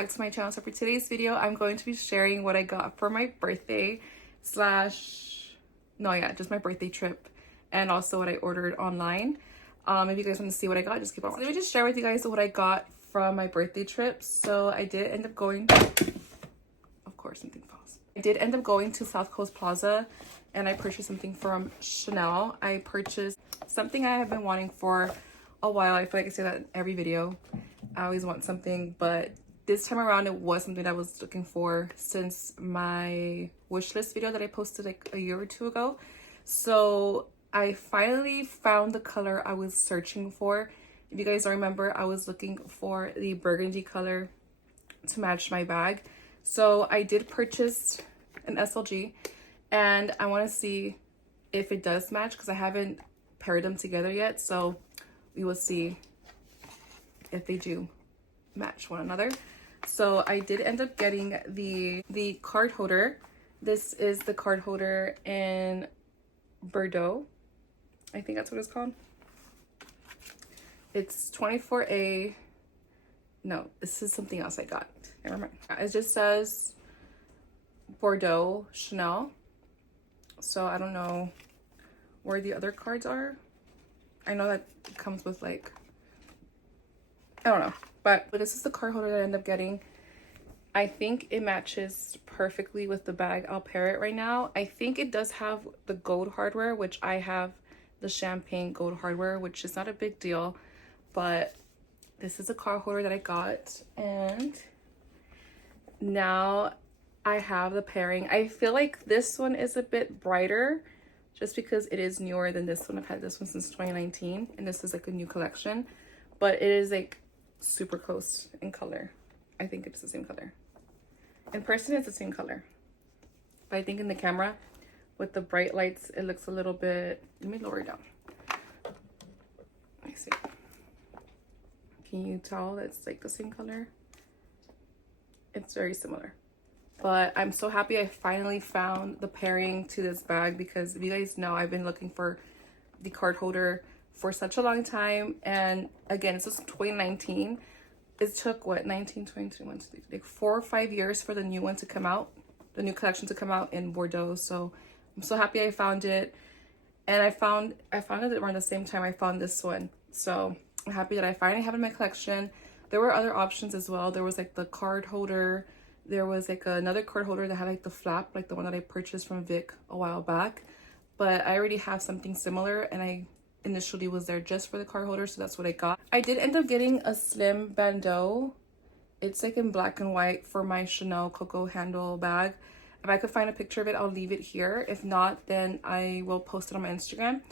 back to my channel. So for today's video, I'm going to be sharing what I got for my birthday just my birthday trip, and also what I ordered online. If you guys want to see what I got, just keep on watching. So let me just share with you guys what I got from my birthday trip. So I did end up going, of course something falls. I did end up going to South Coast Plaza and I purchased something from Chanel. I purchased something I have been wanting for a while. I feel like I say that in every video. I always want something, but this time around it was something that I was looking for since my wish list video that I posted like a year or two ago. So I finally found the color I was searching for. If you guys don't remember, I was looking for the burgundy color to match my bag. So I did purchase an SLG and I want to see if it does match because I haven't paired them together yet. So we will see if they do match one another. So I did end up getting the card holder. This is the card holder in Bordeaux. I think that's what it's called. It's 24A. No, this is something else I got. Never mind. It just says Bordeaux Chanel. So I don't know where the other cards are. I know that it comes with like, I don't know. But this is the card holder that I ended up getting. I think it matches perfectly with the bag. I'll pair it right now. I think it does have the gold hardware, which I have the champagne gold hardware, which is not a big deal. But this is a card holder that I got. And now I have the pairing. I feel like this one is a bit brighter just because it is newer than this one. I've had this one since 2019 and this is like a new collection. But it is like super close in color. I think it's the same color. In person, it's the same color. But I think in the camera, with the bright lights, it looks a little bit... Let me lower it down. Let me see. Can you tell it's like the same color? It's very similar. But I'm so happy I finally found the pairing to this bag because if you guys know, I've been looking for the card holder for such a long time. And again, this was 2019. It took what, 19, 20, 21, like 4 or 5 years for the new one to come out, the new collection to come out in Bordeaux. So I'm so happy I found it. And I found it around the same time I found this one. So I'm happy that I finally have it in my collection. There were other options as well. There was like the card holder. There was like another card holder that had like the flap, like the one that I purchased from Vic a while back. But I already have something similar and I initially was there just for the card holder, so that's what I got. I did end up getting a slim bandeau. It's like in black and white for my Chanel Coco handle bag. If I could find a picture of it, I'll leave it here. If not, then I will post it on my Instagram.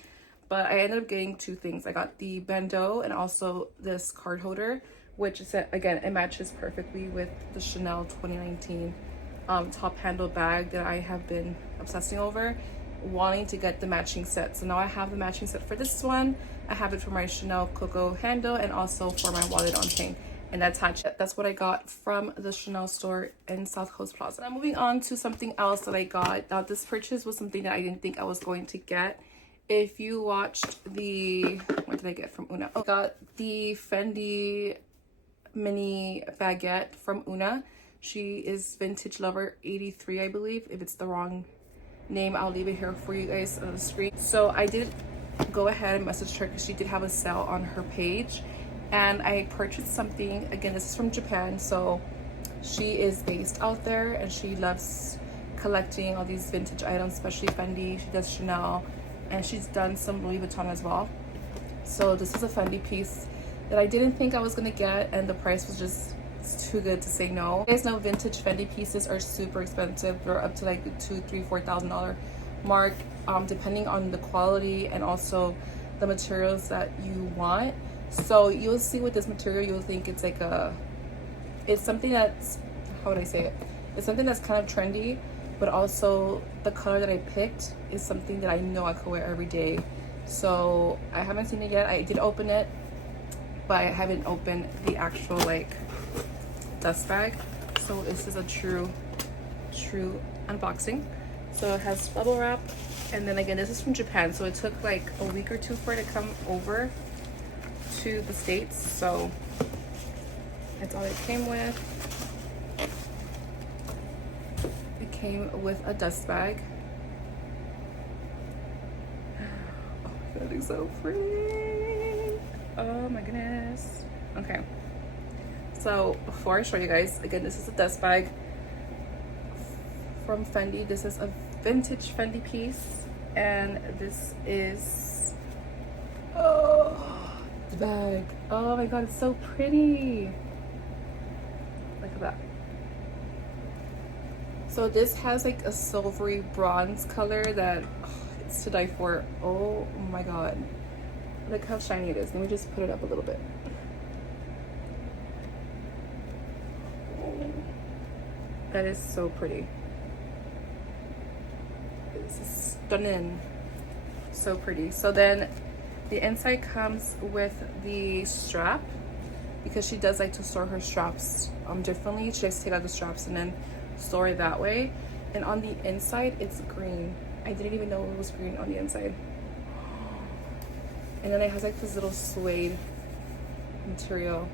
But I ended up getting two things. I got the bandeau and also this card holder, which is, again, it matches perfectly with the Chanel 2019 top handle bag that I have been obsessing over, wanting to get the matching set. So now I have the matching set for this one. I have it for my Chanel Coco handle and also for my wallet on chain, and that's what I got from the Chanel store in South Coast Plaza. Now moving on to something else that I got. Now this purchase was something that I didn't think I was going to get. If you watched the, what did I get from Una? I got the Fendi mini baguette from Una. She is Vintage Lover 83, I believe. If it's the wrong name, I'll leave it here for you guys on the screen. So I did go ahead and message her because she did have a sale on her page, and I purchased something. Again, this is from Japan, so she is based out there and she loves collecting all these vintage items, especially Fendi. She does Chanel and she's done some Louis Vuitton as well. So this is a Fendi piece that I didn't think I was gonna get, and the price was just too good to say no. You guys know vintage Fendi pieces are super expensive. They're up to like the $2,000, $3,000, $4,000 mark, depending on the quality and also the materials that you want. So you'll see with this material, you'll think it's like it's something that's, how would I say it? It's something that's kind of trendy, but also the color that I picked is something that I know I could wear every day. So I haven't seen it yet. I did open it, but I haven't opened the actual like dust bag. So this is a true unboxing. So it has bubble wrap, and then again, this is from Japan, so it took like a week or two for it to come over to the States. So that's all it came with. came with a dust bag. Oh my god, it's so pretty. Oh my goodness. Okay, so before I show you guys, again, this is a dust bag from Fendi. This is a vintage Fendi piece, and this is, oh, the bag. Oh my god, it's so pretty. Look at that. So this has like a silvery bronze color that, oh, it's to die for. Oh my god, look how shiny it is. Let me just put it up a little bit. Oh, that is so pretty. This is stunning. So pretty. So then the inside comes with the strap, because she does like to store her straps differently. She likes to take out the straps and then store it that way. And on the inside it's green. I didn't even know it was green on the inside. And then it has like this little suede material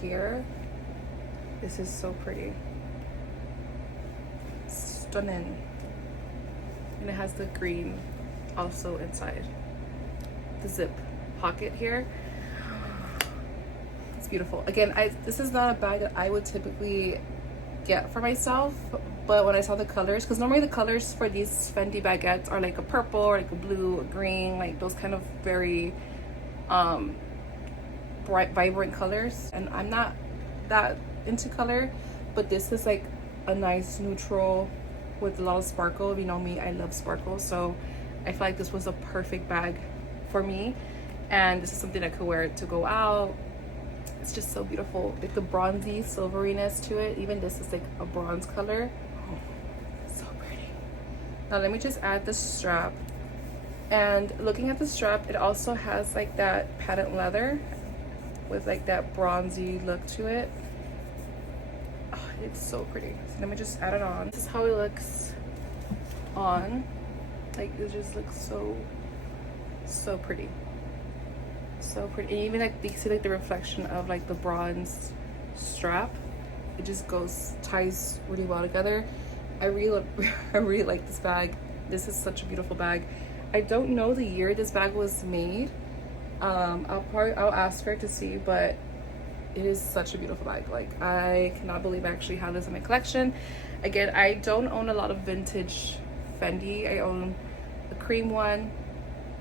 here. This is so pretty. Stunning. And it has the green also inside. The zip pocket here. It's beautiful. Again, this is not a bag that I would typically get for myself, but when I saw the colors, because normally the colors for these Fendi baguettes are like a purple or like a blue, a green, like those kind of very bright, vibrant colors, and I'm not that into color, but this is like a nice neutral with a lot of sparkle. If you know me, I love sparkle, so I feel like this was a perfect bag for me, and this is something I could wear to go out. It's just so beautiful, like the bronzy silveriness to it. Even this is like a bronze color. Oh, so pretty. Now let me just add the strap. And looking at the strap, it also has like that patent leather with like that bronzy look to it. Oh, it's so pretty. So let me just add it on. This is how it looks on. Like, it just looks so pretty. So pretty. And even like you see like the reflection of like the bronze strap. It just ties really well together. I really like this bag. This is such a beautiful bag. I don't know the year this bag was made. I'll ask her to see, but it is such a beautiful bag. Like, I cannot believe I actually have this in my collection. Again, I don't own a lot of vintage Fendi. I own a cream one,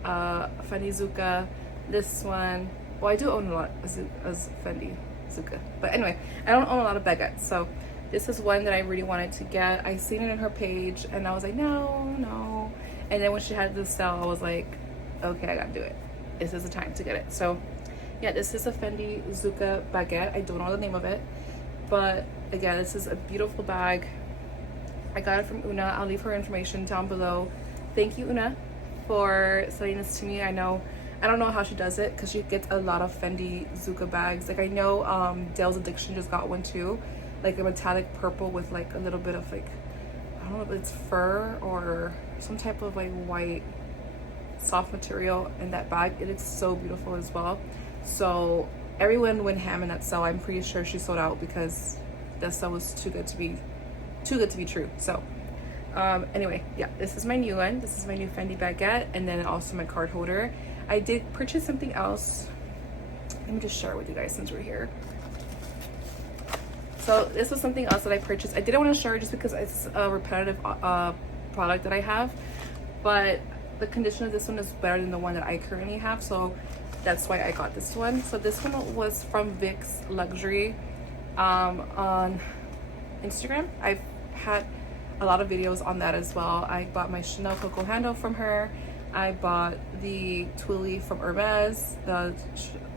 Fendi Zucca, this one. Well, I do own a lot as Fendi Zucca, but anyway, I don't own a lot of baguettes. So this is one that I really wanted to get. I seen it on her page and I was like, no. And then when she had this style, I was like, okay, I gotta do it. This is the time to get it. So yeah, this is a Fendi Zucca baguette. I don't know the name of it, but again, this is a beautiful bag. I got it from Una. I'll leave her information down below. Thank you, Una, for sending this to me. I don't know how she does it, because she gets a lot of Fendi Zucca bags. Like, I know Dale's Addiction just got one too, like a metallic purple with like a little bit of like, I don't know if it's fur or some type of like white soft material in that bag. It is so beautiful as well. So everyone went ham in that sale. I'm pretty sure she sold out because that sale was too good to be true. So anyway, yeah, this is my new one. This is my new Fendi baguette, and then also my card holder. I did purchase something else. Let me just share it with you guys since we're here. So this was something else that I purchased. I didn't want to share it just because it's a repetitive product that I have, but the condition of this one is better than the one that I currently have, so that's why I got this one. So this one was from Vic's Luxury on Instagram. I've had a lot of videos on that as well. I bought my Chanel Coco handle from her. I bought the Twilly from Hermes, the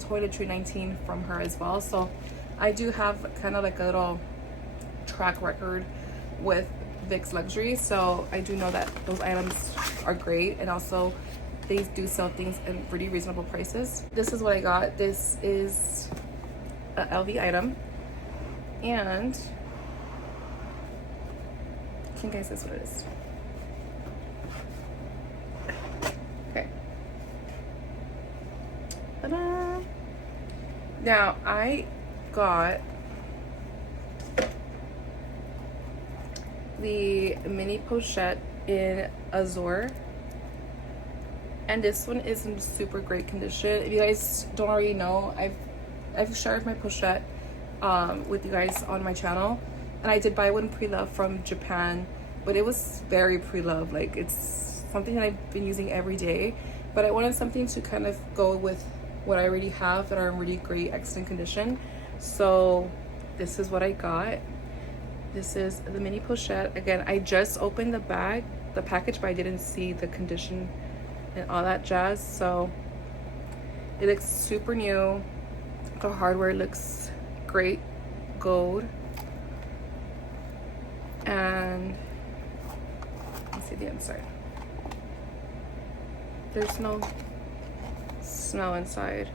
Toiletry 19 from her as well. So I do have kind of like a little track record with Vic's Luxury, so I do know that those items are great, and also they do sell things at pretty reasonable prices. This is what I got. This is an LV item, and can you guys guess what it is? Okay. Ta-da! Now I got the mini pochette in Azure, and this one is in super great condition. If you guys don't already know, I've shared my pochette with you guys on my channel, and I did buy one pre-love from Japan, but it was very pre-love. Like, it's something that I've been using every day, but I wanted something to kind of go with what I already have that are in really great, excellent condition. So this is what I got. This is the mini pochette. Again, I just opened the package, but I didn't see the condition and all that jazz. So it looks super new. The hardware looks great, gold. And let's see the inside. There's no smell inside.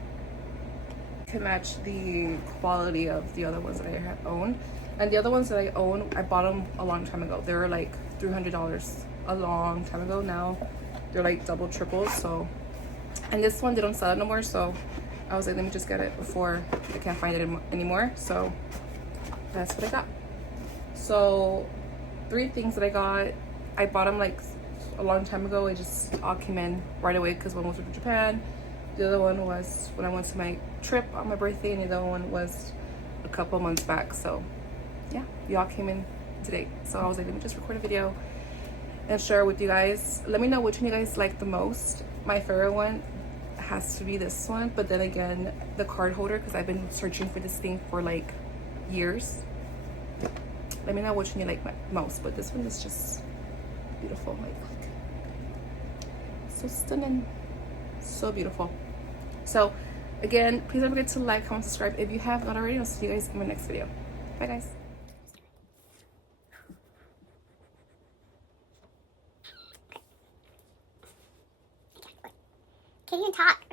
Can match the quality of the other ones that I have owned. And the other ones that I own, I bought them a long time ago. They were like $300 a long time ago. Now they're like double, triple. So, and this one, they don't sell it no more. So I was like, let me just get it before I can't find it anymore. So that's what I got. So 3 things that I got. I bought them like a long time ago. It just all came in right away because one was from Japan. The other one was when I went to my trip on my birthday, and the other one was a couple months back. So yeah, y'all came in today. So I was like, let me just record a video and share with you guys. Let me know which one you guys like the most. My favorite one has to be this one, but then again, the card holder, because I've been searching for this thing for like years. Let me know which one you like most, but this one is just beautiful. Like, so stunning, so beautiful. So again, please don't forget to like, comment, subscribe if you have not already. I'll see you guys in my next video. Bye guys. Can't even talk.